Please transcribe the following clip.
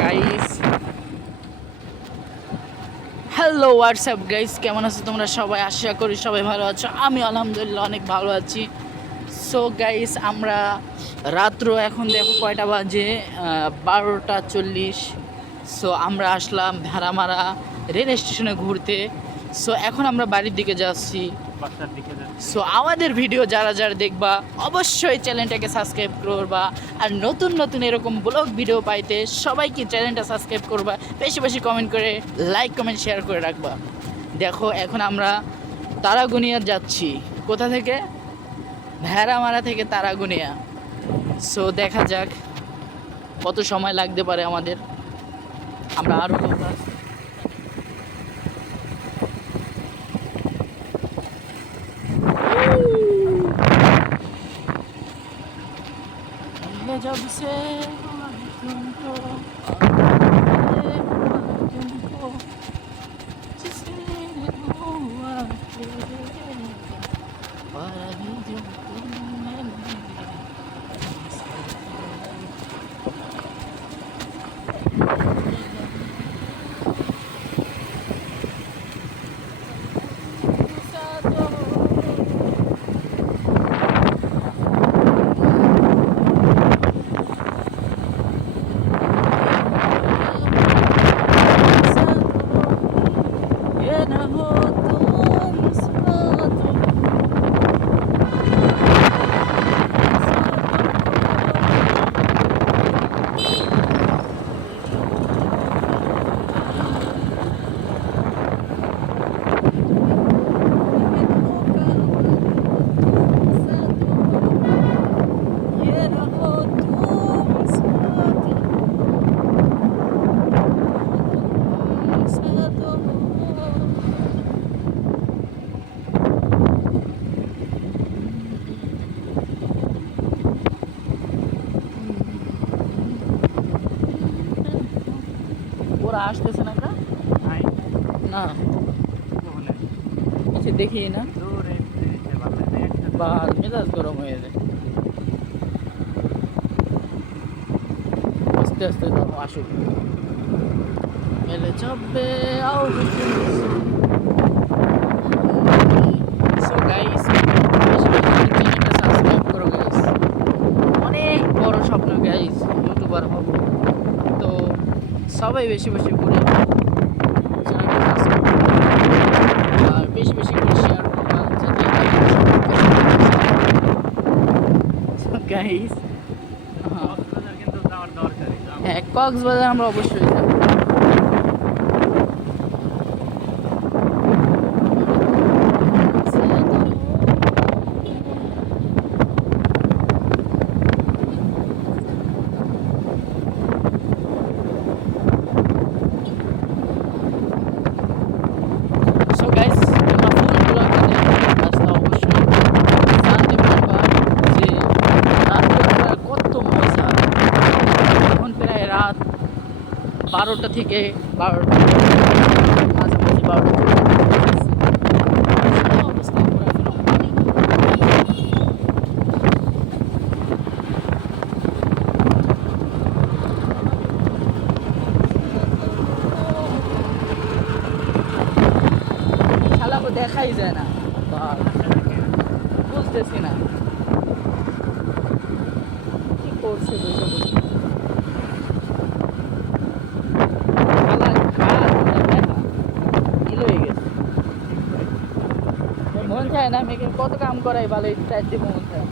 Guys, hello WhatsApp guys, কেমন আছো তোমরা সবাই? আশা করি সবাই ভালো আছো। আমি আলহামদুলিল্লাহ অনেক ভালো আছি। সো গাইস, আমরা রাত্র এখন দেখো কয়টা বাজে, 12টা 40। সো আমরা আসলাম ভেড়ামারা রেল স্টেশনে ঘুরতে। সো এখন আমরা বাড়ির দিকে যাচ্ছি। সো আমাদের ভিডিও যারা যারা দেখবা অবশ্যই চ্যানেলটাকে সাবস্ক্রাইব করবা, আর নতুন নতুন এরকম ব্লগ ভিডিও পাইতে সবাইকে চ্যানেলটা সাবস্ক্রাইব করবা, বেশি বেশি কমেন্ট করে লাইক কমেন্ট শেয়ার করে রাখবা। দেখো এখন আমরা তারাগুনিয়া যাচ্ছি। কোথা থেকে? ভেড়ামারা থেকে তারাগুনিয়া। সো দেখা যাক কত সময় লাগতে পারে আমাদের। আমরা আরও जब से तुमको तुमको जिसने हुआ पर अभी जो तुमने ওরা আসতেছে না কা না কিছু দেখি না, বা মেজাজ গরম হয়ে যায়। আস্তে আস্তে ধরো আসুক, মেলে চাপবে আও। সো গাইস, চ্যানেলটা সাবস্ক্রাইব করো গাইস। অনেক বড় স্বপ্ন গাইস, ইউটিউবার হব। তো সবাই বেশি বেশি করে চ্যানেলটা সাবস্ক্রাইব করো আর বেশি বেশি করে শেয়ার করবা, যাতে গাইস। হ্যাঁ, কক্সবাজার আমরা অবশ্যই যাব। সো গাইস, তোমরা ফুল ব্লগটা দেখো, রাস্তা অবশ্যই জানতে পারবা যে রাত্রেবেলা কত মজা। এখন প্রায় রাত 12টা থেকে 12টা মাঝামাঝি 12টা অবস্থা পুরো একদম পানি। শালাকে দেখাই যায় না, বুঝতেছি না কি করছে বসে বসে। শালা খাট দেখা নীল হয়ে গেছে। মন চায় না মেয়েকে কত কাম করাই ভালো, চারটে মন চায়।